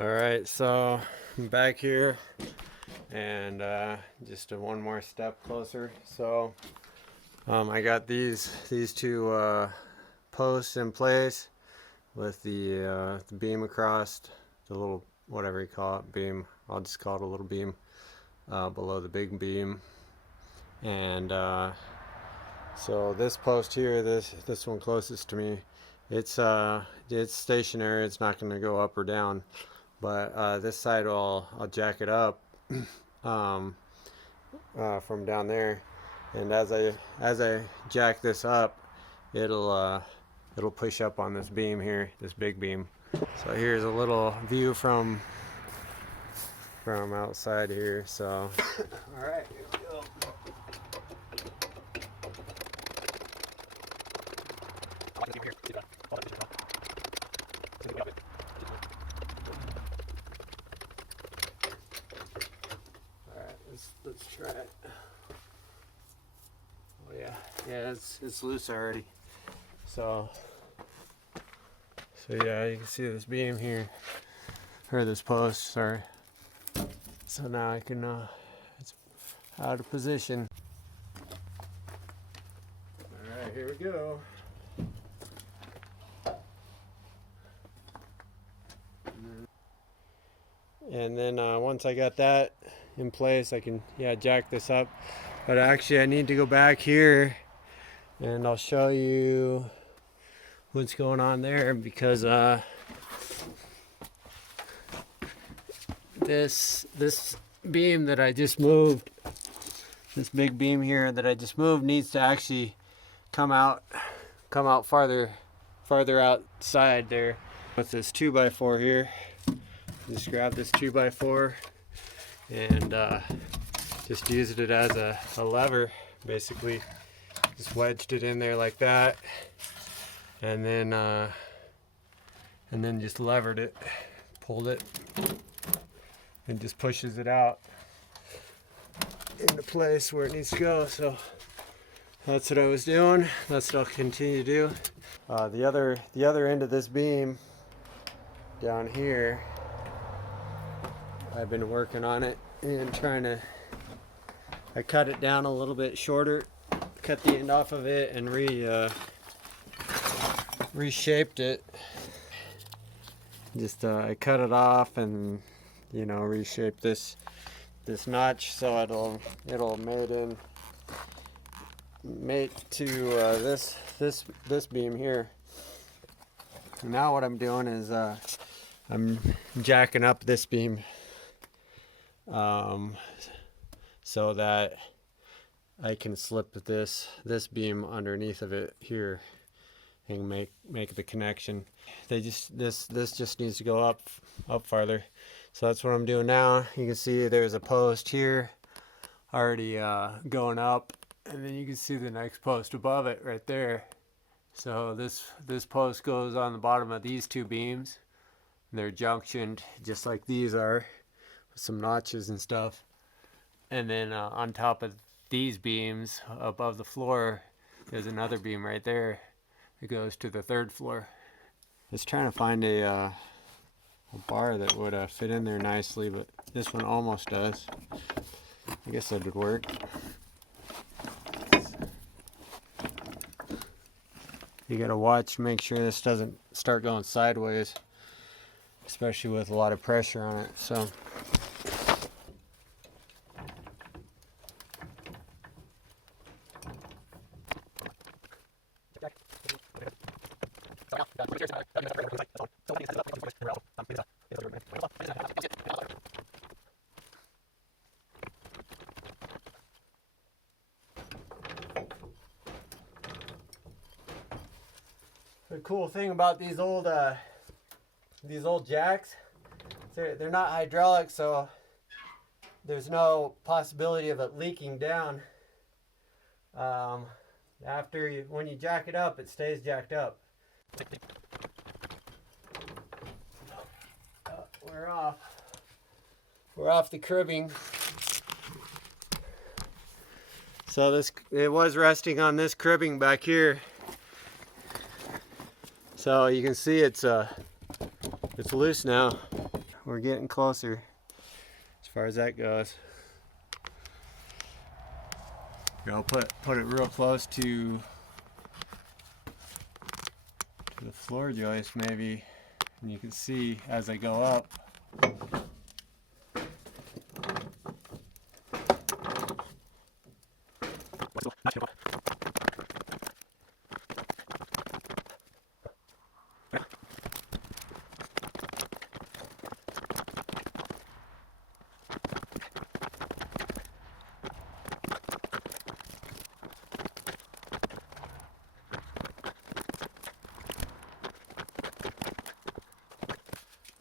All right, so I'm back here and just one more step closer. So I got these two posts in place with the beam across, the little whatever you call it, beam. I'll just call it a little beam below the big beam. And so this post here, this one closest to me, it's stationary. It's not going to go up or down. But this side I'll jack it up from down there, and as I jack this up, it'll push up on this beam here, this big beam. So here's a little view from outside here. So all right, here we go. Let's try it. Oh yeah, it's loose already. So yeah, you can see this beam here, or this post. Sorry. So now I can it's out of position. All right, here we go. And then once I got that in place, I can jack this up. But actually I need to go back here and I'll show you what's going on there, because this beam that I just moved, this big beam here that I just moved, needs to actually come out farther outside there. With this 2x4 here, just grab this 2x4 and just used it as a lever, basically. Just wedged it in there like that, and then just levered it, pulled it, and just pushes it out into place where it needs to go. So that's what I was doing. That's what I'll continue to do. The other end of this beam down here, I've been working on it and I cut it down a little bit shorter, cut the end off of it, and reshaped it. Just I cut it off and reshaped this notch so it'll mate to this beam here. Now what I'm doing is I'm jacking up this beam so that I can slip this beam underneath of it here and make the connection. This just needs to go up farther. So that's what I'm doing now. You can see there's a post here already going up, and then you can see the next post above it right there. So this post goes on the bottom of these two beams. They're junctioned just like these are, with some notches and stuff. And then on top of these beams above the floor, there's another beam right there. It goes to the third floor. I was trying to find a bar that would fit in there nicely, but this one almost does. I guess that would work. You gotta watch, make sure this doesn't start going sideways, especially with a lot of pressure on it. So the cool thing about these old jacks, they're not hydraulic, so there's no possibility of it leaking down. When you jack it up, it stays jacked up. We're off the cribbing. So it was resting on this cribbing back here. So you can see it's loose now. we're getting closer as far as that goes. Here, I'll put it real close to the floor joist maybe, and you can see as I go up.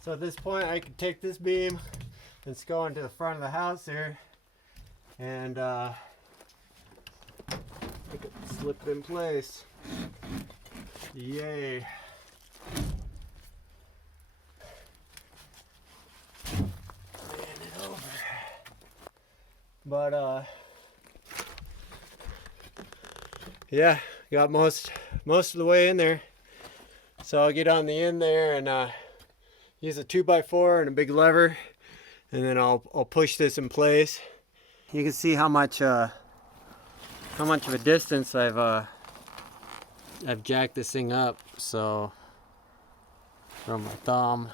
So at this point I can take this beam and just go into the front of the house here and slip it in place. Yay. Land it over. But yeah, got most of the way in there. So I'll get on the end there and use a 2x4 and a big lever, and then I'll push this in place. You can see how much of a distance I've jacked this thing up. So from my thumb,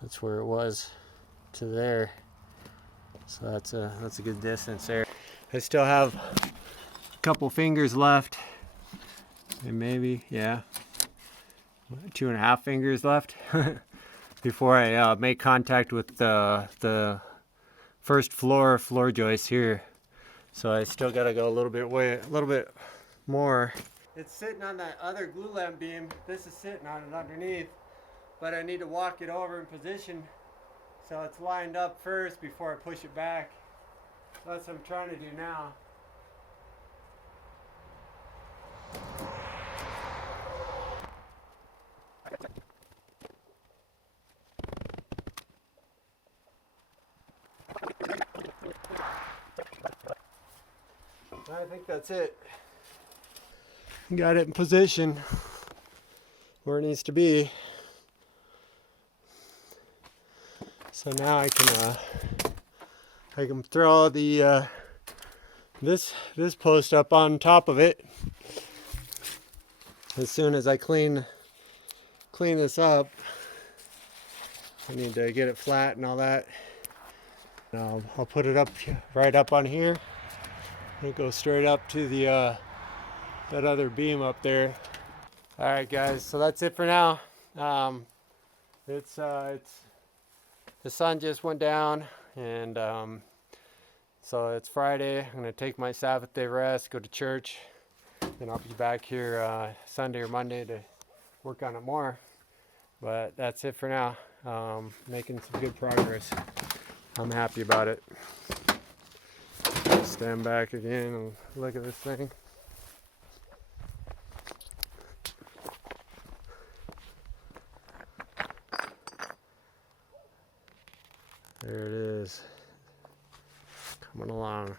that's where it was, to there. So that's a good distance there. I still have a couple fingers left, and maybe 2.5 fingers left before I make contact with the first floor joist here. So I still gotta go a little bit more. It's sitting on that other glue lamp beam. This is sitting on it underneath, but I need to walk it over in position so it's lined up first before I push it back. So that's what I'm trying to do now. I think that's it. Got it in position where it needs to be. So now I can throw the this post up on top of it. As soon as I clean this up, I need to get it flat and all that. I'll put it up right up on here. It'll go straight up to the that other beam up there. All right, guys. So that's it for now. It's the sun just went down, and so it's Friday. I'm gonna take my Sabbath day rest, go to church, and I'll be back here Sunday or Monday to work on it more. But that's it for now. Making some good progress. I'm happy about it. Stand back again and look at this thing. There it is, coming along.